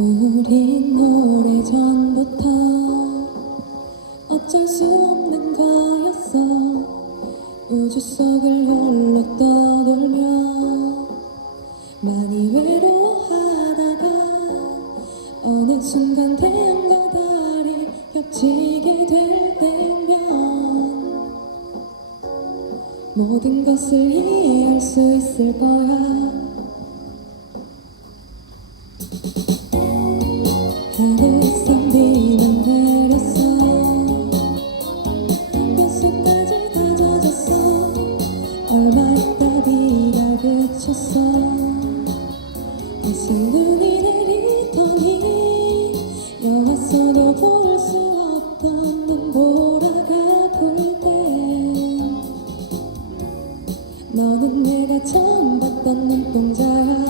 우린 오래전부터 어쩔 수 없는 거였어. 우주 속을 홀로 떠돌며 많이 외로워하다가 어느 순간 태양과 달이 겹치게 될 때면 모든 것을 이해할 수 있을 거야 너는 내가 처음 봤던 눈동자야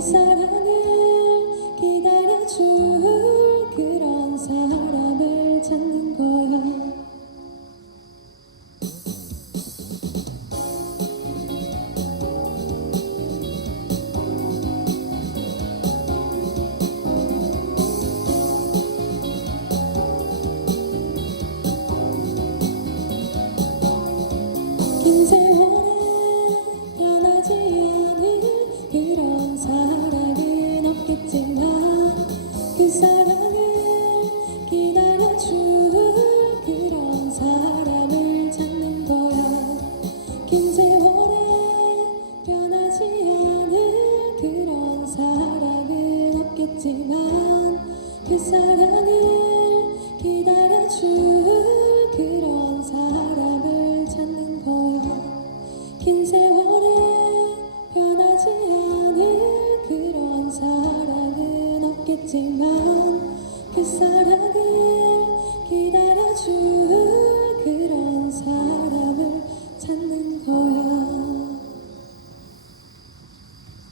사랑 없겠지만 그 사랑을 기다려줄 그런 사람을 찾는 거야 긴 세월에 변하지 않을 그런 사랑은 없겠지만 그 사랑을 기다려줄 그런 사람을 찾는 거야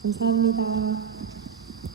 감사합니다.